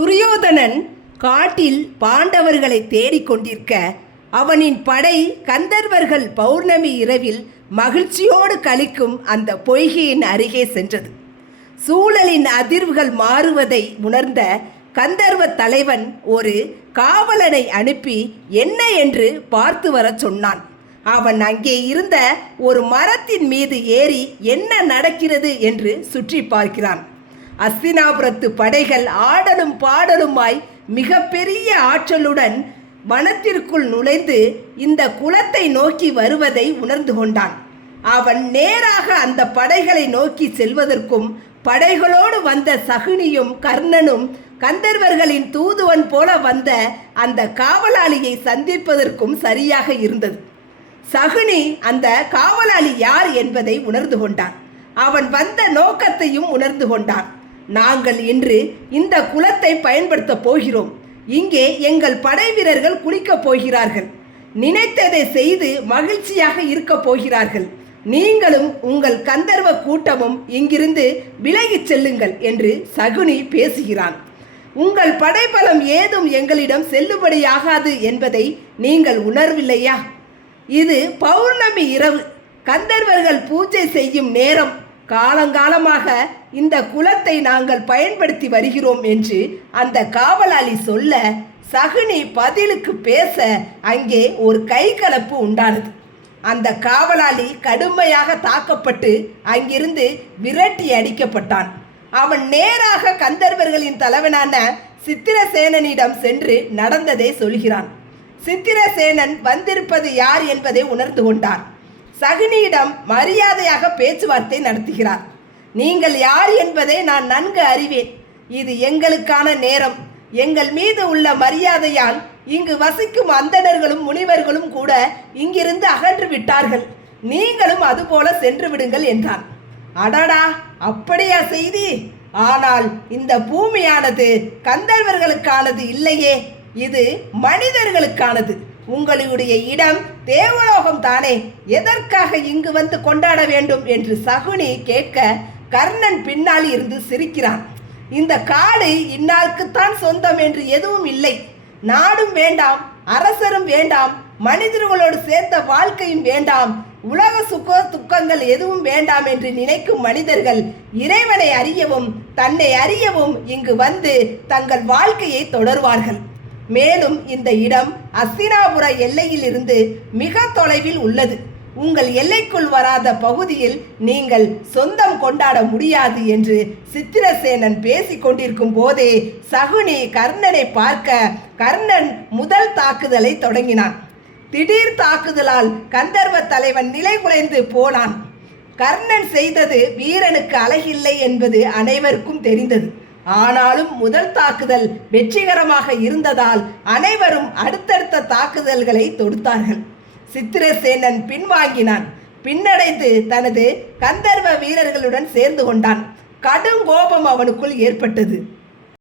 துரியோதனன் காட்டில் பாண்டவர்களை தேடிக்கொண்டிருக்க அவனின் படை கந்தர்வர்கள் பௌர்ணமி இரவில் மகிழ்ச்சியோடு கழிக்கும் அந்த பொய்கையின் அருகே சென்றது. சூழலின் அதிர்வுகள் மாறுவதை உணர்ந்த கந்தர்வ தலைவன் ஒரு காவலனை அனுப்பி என்ன என்று பார்த்து வரச் சொன்னான். அவன் அங்கே இருந்த ஒரு மரத்தின் மீது ஏறி என்ன நடக்கிறது என்று சுற்றி பார்க்கிறான். அஸ்தினாபுரத்து படைகள் ஆடலும் பாடலுமாய் மிக பெரிய ஆற்றலுடன் வனத்திற்குள் நுழைந்து இந்த குளத்தை நோக்கி வருவதை உணர்ந்து கொண்டான். அவன் நேராக அந்த படைகளை நோக்கி செல்வதற்கும் படைகளோடு வந்த சகுனியும் கர்ணனும் கந்தர்வர்களின் தூதுவன் போல வந்த அந்த காவலாளியை சந்திப்பதற்கும் சரியாக இருந்தது. சகுனி அந்த காவலாளி யார் என்பதை உணர்ந்து கொண்டான். அவன் வந்த நோக்கத்தையும் உணர்ந்து கொண்டான். நாங்கள் இன்று இந்த குளத்தை பயன்படுத்த போகிறோம். இங்கே எங்கள் படை வீரர்கள் குளிக்கப் போகிறார்கள். நினைத்ததை செய்து மகிழ்ச்சியாக இருக்க போகிறார்கள். நீங்களும் உங்கள் கந்தர்வ கூட்டமும் இங்கிருந்து விலகிச் செல்லுங்கள் என்று சகுனி பேசுகிறான். உங்கள் படைபலம் ஏதும் எங்களிடம் செல்லுபடியாகாது என்பதை நீங்கள் உணர்வில்லையா? இது பௌர்ணமி இரவு, கந்தர்வர்கள் பூஜை செய்யும் நேரம். காலங்காலமாக இந்த குலத்தை நாங்கள் பயன்படுத்தி வருகிறோம் என்று அந்த காவலாளி சொல்ல சகுனி பதிலுக்கு பேச அங்கே ஒரு கைகலப்பு உண்டானது. அந்த காவலாளி கடுமையாக தாக்கப்பட்டு அங்கிருந்து விரட்டி அடிக்கப்பட்டான். அவன் நேராக கந்தர்வர்களின் தலைவனான சித்திரசேனனிடம் சென்று நடந்ததை சொல்கிறான். சித்திரசேனன் வந்திருப்பது யார் என்பதை உணர்ந்து கொண்டார். சகுனியிடம் மரியாதையாக பேச்சுவார்த்தை நடத்துகிறார். நீங்கள் யார் என்பதை நான் நன்கு அறிவேன். இது எங்களுக்கான நேரம். எங்கள் மீது உள்ள மரியாதையால் இங்கு வசிக்கும் அந்தணர்களும் முனிவர்களும் கூட இங்கிருந்து அகன்று விட்டார்கள். நீங்களும் அதுபோல சென்று விடுங்கள் என்றான். அடடா, அப்படியா செய்தி? ஆனால் இந்த பூமியானது கந்தர்வர்களுக்கானது இல்லையே, இது மனிதர்களுக்கானது. உங்களுடைய இடம் தேவலோகம் தானே, எதற்காக இங்கு வந்து கொண்டாட வேண்டும் என்று சகுனி கேட்க கர்ணன் பின்னால் இருந்து சிரிக்கிறான். இந்த காடு இன்னாருக்குத்தான் சொந்தம் என்று எதுவும் இல்லை. நாடும் வேண்டாம், அரசரும் வேண்டாம், மனிதர்களோடு சேர்ந்த வாழ்க்கையும் வேண்டாம், உலக சுக துக்கங்கள் எதுவும் வேண்டாம் என்று நினைக்கும் மனிதர்கள் இறைவனை அறியவும் தன்னை அறியவும் இங்கு வந்து தங்கள் வாழ்க்கையை தொடர்வார்கள். மேலும் இந்த இடம் அஸ்தினாபுர எல்லையில் இருந்து மிக தொலைவில் உள்ளது. உங்கள் எல்லைக்குள் வராத பகுதியில் நீங்கள் சொந்தம் கொண்டாட முடியாது என்று சித்திரசேனன் பேசிக் கொண்டிருக்கும் போதே சகுனி கர்ணனை பார்க்க கர்ணன் முதல் தாக்குதலை தொடங்கினான். திடீர் தாக்குதலால் கந்தர்வ தலைவன் நிலை குலைந்து போனான். கர்ணன் செய்தது வீரனுக்கு அழகில்லை என்பது அனைவருக்கும் தெரிந்தது. ஆனாலும் முதல் தாக்குதல் வெற்றிகரமாக இருந்ததால் அனைவரும் அடுத்தடுத்த தாக்குதல்களை தொடுத்தார்கள். சித்திரசேனன் பின்வாங்கினான். பின்னடைந்து தனது கந்தர்வ வீரர்களுடன் சேர்ந்து கொண்டான். கடும் கோபம் அவனுக்குள் ஏற்பட்டது.